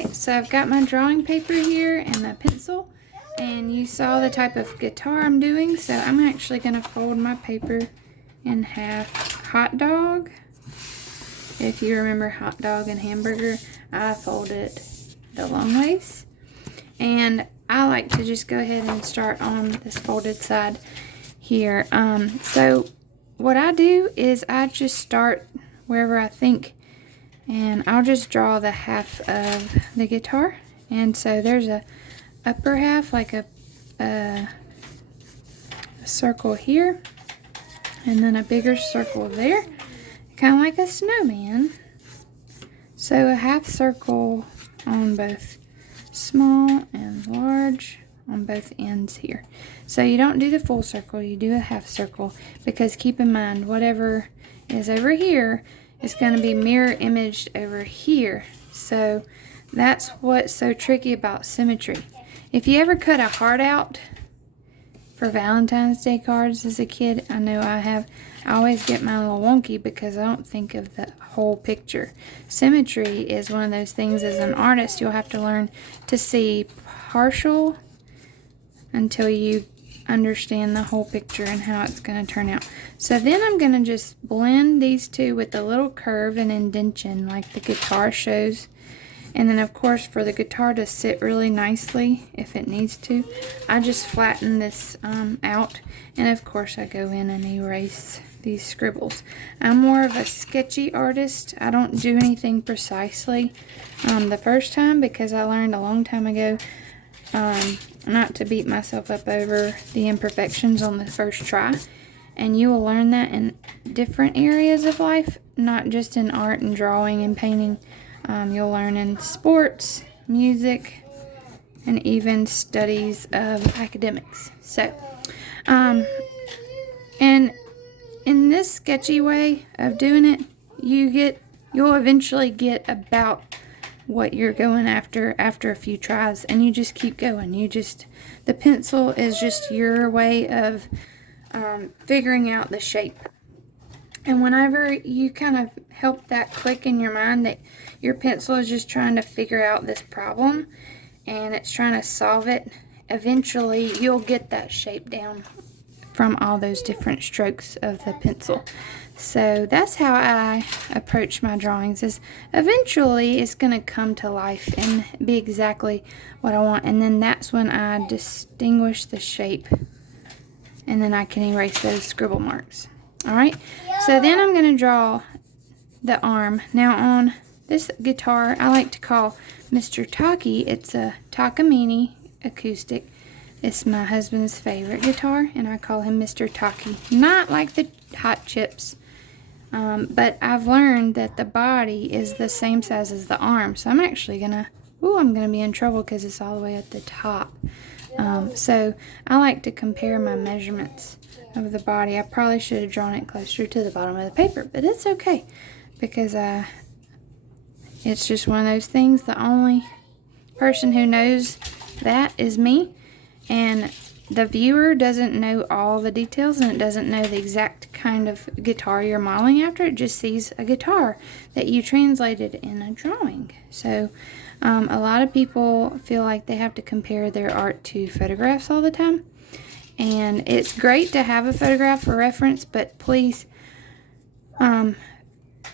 Alright, so I've got my drawing paper here and a pencil, and you saw the type of guitar I'm doing, so I'm actually going to fold my paper in half. Hot dog, if you remember hot dog and hamburger, I fold it the long ways, and I like to just go ahead and start on this folded side here. So what I do is I just start wherever I think, and I'll just draw the half of the guitar. And so there's a upper half, like a circle here, and then a bigger circle there, kind of like a snowman. So a half circle on both small and large on both ends here. So you don't do the full circle, you do a half circle, because keep in mind whatever is over here is going to be mirror imaged over here. So that's what's so tricky about symmetry. If you ever cut a heart out for Valentine's Day cards as a kid, I know I have, I always get mine a little wonky because I don't think of the whole picture. Symmetry is one of those things as an artist you'll have to learn to see partial until you understand the whole picture and how it's going to turn out. So then I'm going to just blend these two with a little curve and indentation like the guitar shows. And then of course for the guitar to sit really nicely if it needs to, I just flatten this out, and of course I go in and erase these scribbles. I'm more of a sketchy artist. I don't do anything precisely the first time, because I learned a long time ago not to beat myself up over the imperfections on the first try. And you will learn that in different areas of life, not just in art and drawing and painting. You'll learn in sports, music, and even studies of academics. So, and in this sketchy way of doing it, you'll eventually get about what you're going after a few tries, and you just keep going. The pencil is just your way of figuring out the shape. And whenever you kind of help that click in your mind that your pencil is just trying to figure out this problem and it's trying to solve it, eventually you'll get that shape down from all those different strokes of the pencil. So that's how I approach my drawings, is eventually it's going to come to life and be exactly what I want, and then that's when I distinguish the shape, and then I can erase those scribble marks. Alright, so then I'm going to draw the arm. Now on this guitar I like to call Mr. Taki. It's a Takamine acoustic. It's my husband's favorite guitar, and I call him Mr. Taki. Not like the Hot Chips, but I've learned that the body is the same size as the arm. So I'm actually going to, I'm going to be in trouble because it's all the way at the top. So I like to compare my measurements of the body. I probably should have drawn it closer to the bottom of the paper, but it's okay, because it's just one of those things. The only person who knows that is me, and the viewer doesn't know all the details, and it doesn't know the exact kind of guitar you're modeling after. It just sees a guitar that you translated in a drawing. So a lot of people feel like they have to compare their art to photographs all the time, and it's great to have a photograph for reference, but please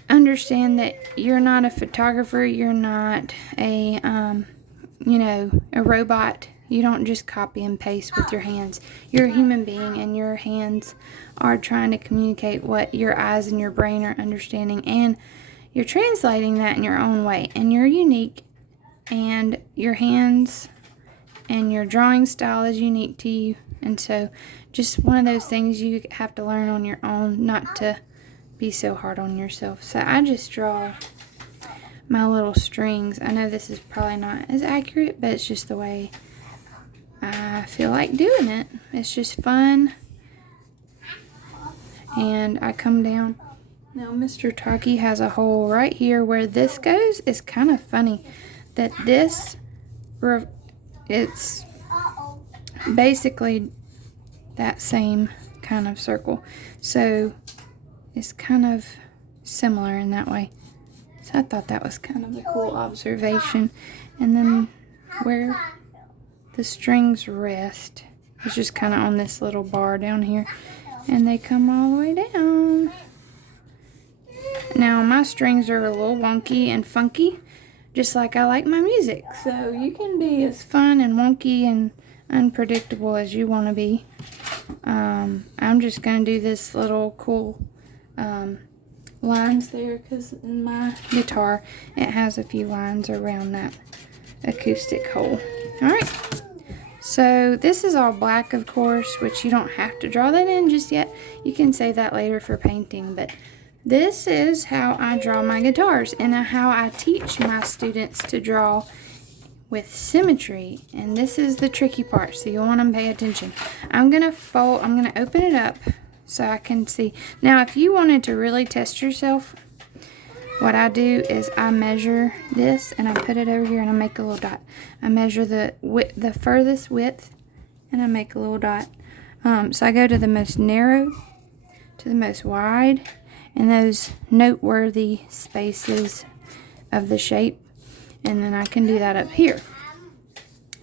understand that you're not a photographer. You're not a a robot. You don't just copy and paste with your hands. You're a human being, and your hands are trying to communicate what your eyes and your brain are understanding, and you're translating that in your own way, and you're unique, and your hands and your drawing style is unique to you. And so just one of those things you have to learn on your own, not to be so hard on yourself. So I just draw my little strings. I know this is probably not as accurate, but it's just the way I feel like doing it. It's just fun. And I come down. Now Mr. Taki has a hole right here where this goes. It's kind of funny that this, it's basically that same kind of circle. So it's kind of similar in that way. So I thought that was kind of a cool observation. And then where the strings rest is just kind of on this little bar down here. And they come all the way down. Now my strings are a little wonky and funky, just like I like my music. So you can be as fun and wonky and unpredictable as you want to be. I'm just going to do this little cool lines there, because in my guitar it has a few lines around that acoustic hole. Alright, so this is all black, of course, which you don't have to draw that in just yet. You can save that later for painting, but this is how I draw my guitars and how I teach my students to draw with symmetry. And this is the tricky part, so you'll want to pay attention. I'm going to open it up so I can see. Now, if you wanted to really test yourself, what I do is I measure this and I put it over here and I make a little dot. I measure the furthest width and I make a little dot. So I go to the most narrow to the most wide, and those noteworthy spaces of the shape, and then I can do that up here.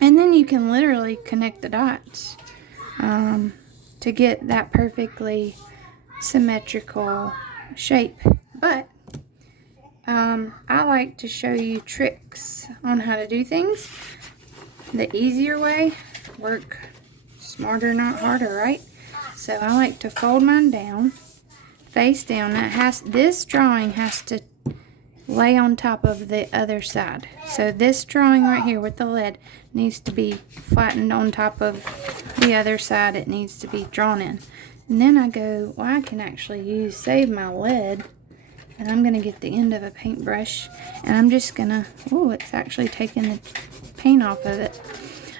And then you can literally connect the dots to get that perfectly symmetrical shape. But I like to show you tricks on how to do things the easier way. Work smarter, not harder, right? So I like to fold mine down, face down. This drawing has to lay on top of the other side. So this drawing right here with the lead needs to be flattened on top of the other side. It needs to be drawn in. And then I go, well, I can actually save my lead, and I'm going to get the end of a paintbrush, and I'm just going to, oh, it's actually taking the paint off of it.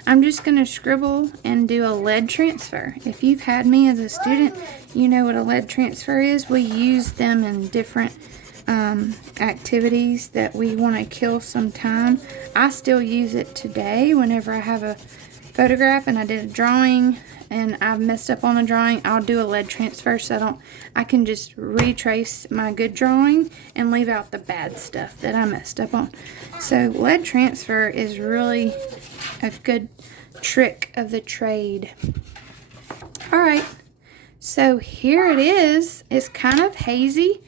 I'm just going to scribble and do a lead transfer. If you've had me as a student, you know what a lead transfer is. We use them in different activities that we want to kill some time. I still use it today whenever I have a photograph and I did a drawing and I've messed up on a drawing. I'll do a lead transfer so I can just retrace my good drawing and leave out the bad stuff that I messed up on. So lead transfer is really a good trick of the trade. Alright, so here it is. It's kind of hazy.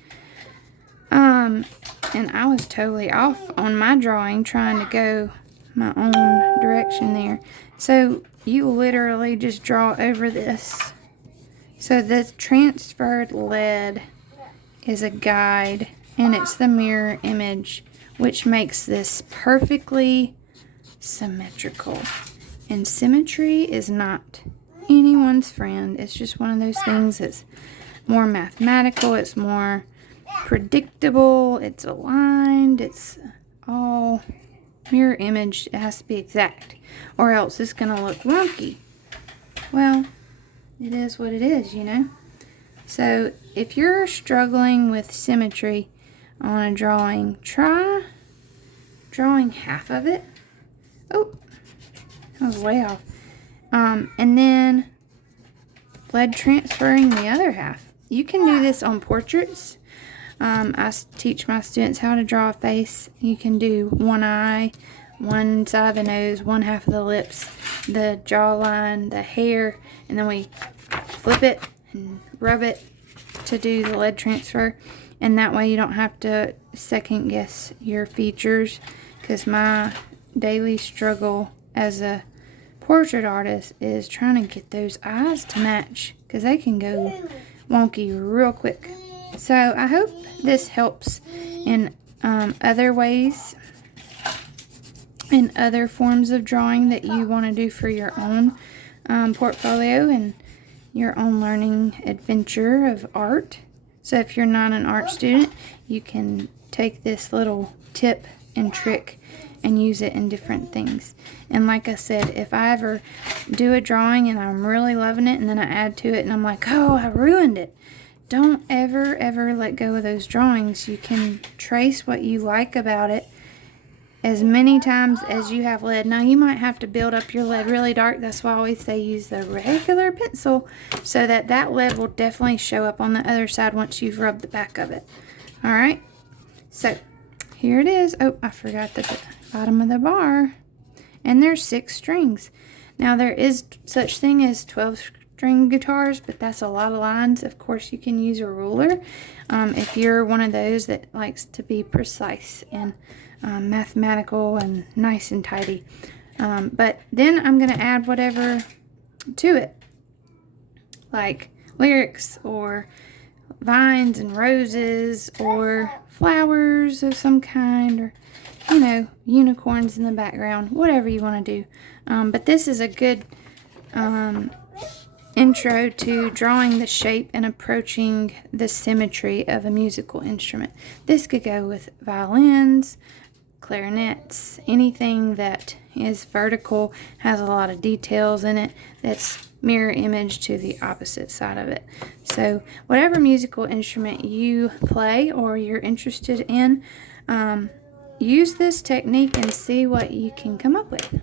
And I was totally off on my drawing, trying to go my own direction there. So you literally just draw over this. So the transferred lead is a guide, and it's the mirror image, which makes this perfectly symmetrical. And symmetry is not anyone's friend. It's just one of those things that's more mathematical. It's more predictable. It's aligned. It's all mirror image. It has to be exact, or else it's going to look wonky. Well, it is what it is, you know. So if you're struggling with symmetry on a drawing, try drawing half of it. Oh, I was way off. And then lead transferring the other half. You can do this on portraits. I teach my students how to draw a face. You can do one eye, one side of the nose, one half of the lips, the jawline, the hair, and then we flip it and rub it to do the lead transfer. And that way you don't have to second guess your features, because my daily struggle as a portrait artist is trying to get those eyes to match, because they can go wonky real quick. So I hope this helps in other ways, in other forms of drawing that you want to do for your own portfolio and your own learning adventure of art. So if you're not an art student, you can take this little tip and trick and use it in different things. And like I said, if I ever do a drawing and I'm really loving it and then I add to it and I'm like, oh, I ruined it, don't ever let go of those drawings. You can trace what you like about it as many times as you have lead. Now you might have to build up your lead really dark. That's why I always say use the regular pencil, so that that lead will definitely show up on the other side once you've rubbed the back of it. Alright, so here it is. Oh, I forgot the bottom of the bar. And there's 6 strings. Now there is such thing as 12-string guitars, but that's a lot of lines. Of course, you can use a ruler if you're one of those that likes to be precise and mathematical and nice and tidy. But then I'm going to add whatever to it, like lyrics or vines and roses or flowers of some kind, or unicorns in the background, whatever you want to do. But this is a good intro to drawing the shape and approaching the symmetry of a musical instrument. This could go with violins, clarinets, anything that is vertical, has a lot of details in it, that's mirror image to the opposite side of it. So whatever musical instrument you play or you're interested in, use this technique and see what you can come up with.